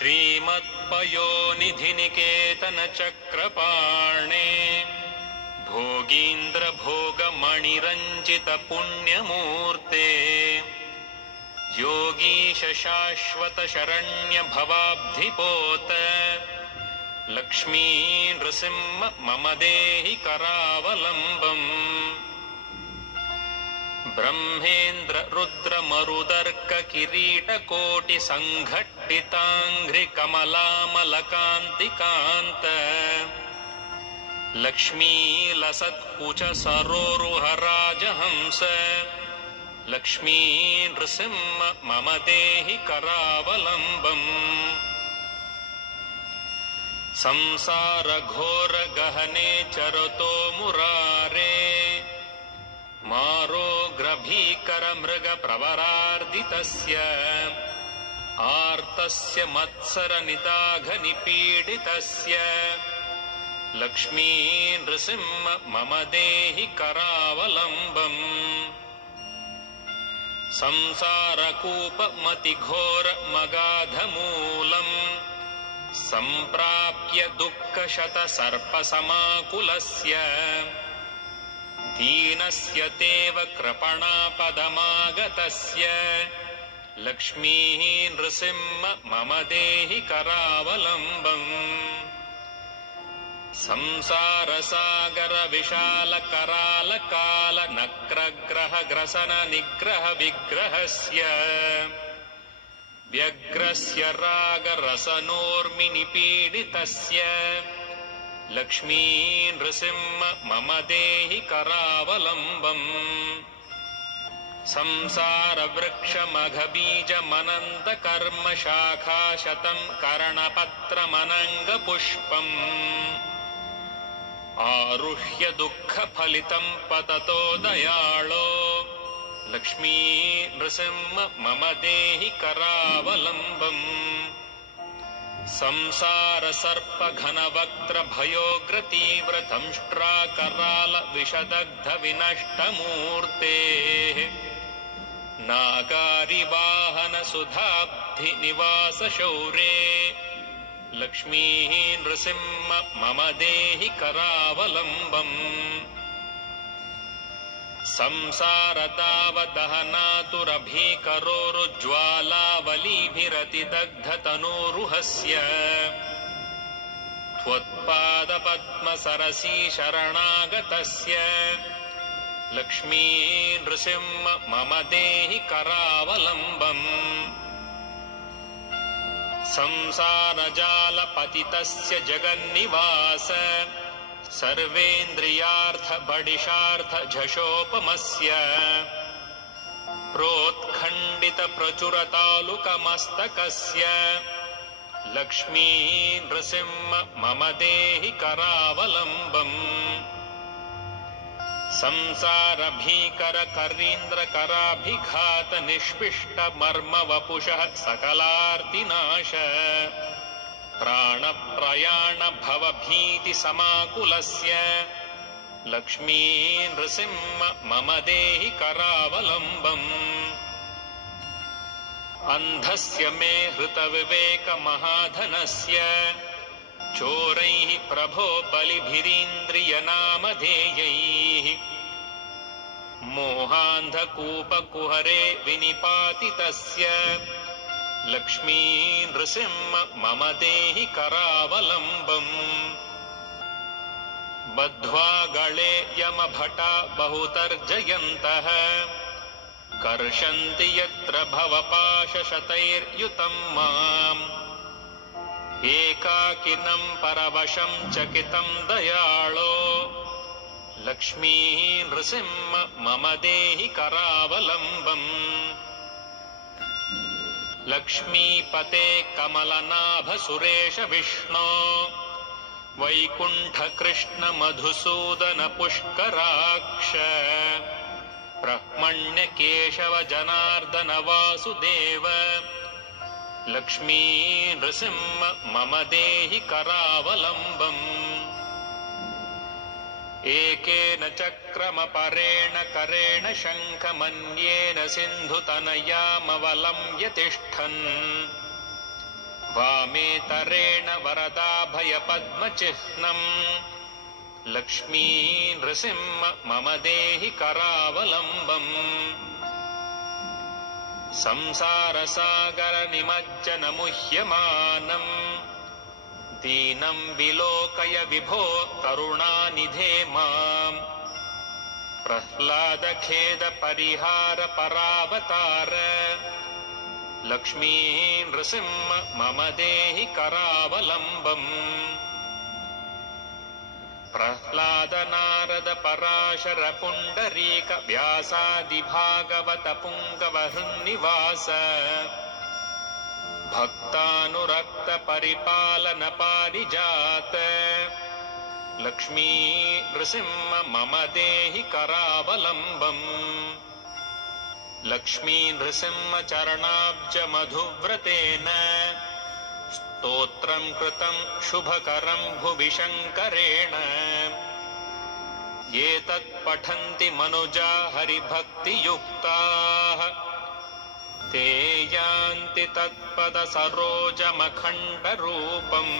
श्रीमत्पयोनिधिनिकेतनचक्रपाणे भोगीन्द्रभोगमणिरञ्जितपुण्यमूर्ते योगीश शाश्वतशरण्यभवाब्धिपोत लक्ष्मी नृसिंह मम देहि करावलम्बम्। ब्रह्मेन्द्र रुद्र मरुदर्क किरीटकोटि संघट्टिताङ्घ्रिकमलामलकान्तिकान्त लक्ष्मी लसत्कुच सरोरुहराजहंस लक्ष्मी नृसिंह मम देहि करावलम्बम्। संसार घोर गहने चरतो मुरारे मारोग्रभीकर मृग प्रवरार्दितस्य आर्तस्य मत्सर निदाघ निपीडितस्य लक्ष्मी नृसिंह मम देहि करावलम्बम्। संसारकूपमतिघोर मगाधमूलम् सम्प्राप्य दुःखशतसर्पसमाकुलस्य दीनस्य तेव कृपणापदमागतस्य लक्ष्मी नृसिंह मम देहि करावलम्बम्। संसारसागर विशाल कराल काल नक्रग्रह ग्रसन निग्रह विग्रहस्य व्यग्रस्य राग रसनोर्मिनिपीडितस्य लक्ष्मी नृसिंह मम देहि करावलम्बम्। संसार वृक्ष मघबीज मनन्त कर्म शाखा शतं कर्णपत्र मनंग पुष्पम् आरुह्य दुःख फलितं पततो दयाळो लक्ष्मी नृसिंह मम देहि करावलम्बम्। संसार सर्प घन वक्त्र भयोग्र तीव्र दंष्ट्रा कराल विषदग्ध विनष्ट मूर्ते नागारि वाहन सुधाब्धि निवास शौर्ये लक्ष्मी नृसिंह मम देहि करावलम्बम्। संसार दावदहनातुरभीकरोरुज्ज्वालावलीभिरतिदग्धतनूरुहस्य त्वत्पादपद्मसरसी शरणागतस्य लक्ष्मी नृसिंह मम देहि करावलम्बम्। संसारजालपतितस्य जगन्निवास सर्वेन्द्रियार्थ बडिशार्थ झषोपमस्य प्रोत्खण्डित प्रचुर तालुकमस्तकस्य लक्ष्मी नृसिंह मम देहि करावलम्बम्। संसार भीकर करीन्द्र कराभिघात निष्पिष्ट मर्म वपुषः सकलार्तिनाश प्राणप्रयाण भवभीति समाकुलस्य लक्ष्मी नृसिंह मम देहि करावलम्बम्। अन्धस्य मे हृतविवेक महाधनस्य चोरैः प्रभो बलिभिरीन्द्रियनामधेयैः मोहान्धकूपकुहरे विनिपातितस्य लक्ष्मी नृसिंह मम देहि करावलम्बम्। बद्ध्वा गळे यमभटा बहुतर्जयन्तः कर्षन्ति यत्र भवपाशशतैर्युतं माम् एकाकिनं परवशं चकितं दयाळो लक्ष्मी नृसिंह मम देहि करावलम्बम्। लक्ष्मीपते कमलनाभ सुरेश विष्णो वैकुण्ठ कृष्ण मधुसूदन पुष्कराक्ष ब्रह्मण्य केशव जनार्दन वासुदेव लक्ष्मी नृसिंह मम देहि करावलम्बम्। एकेन चक्रमपरेण करेण शङ्खमन्येन सिन्धुतनयामवलम्ब्य तिष्ठन् वामेतरेण वरदाभयपद्मचिह्नम् लक्ष्मी नृसिंह मम देहि करावलम्बम् संसारसागरनिमज्जनमुह्यमानम् दीनं विलोकय विभो करुणानिधे माम् प्रह्लादखेदपरिहार परावतार लक्ष्मी नृसिंह मम देहि करावलम्बम् प्रह्लाद नारद पराशर पुण्डरीक व्यासादि भागवत पुङ्गव हृन्निवास भक्तानुरक्त परिपालन पारिजात लक्ष्मी नृसिंह मम देहि करावलम्बम् लक्ष्मी नृसिंह चरणाब्ज मधुव्रतेन स्तोत्रं कृतं शुभकरं भुवि शङ्करेण ये तत्पठन्ति मनुजा हरिभक्तियुक्ताः ते यान्ति तत्पदसरोजमखण्डरूपम्।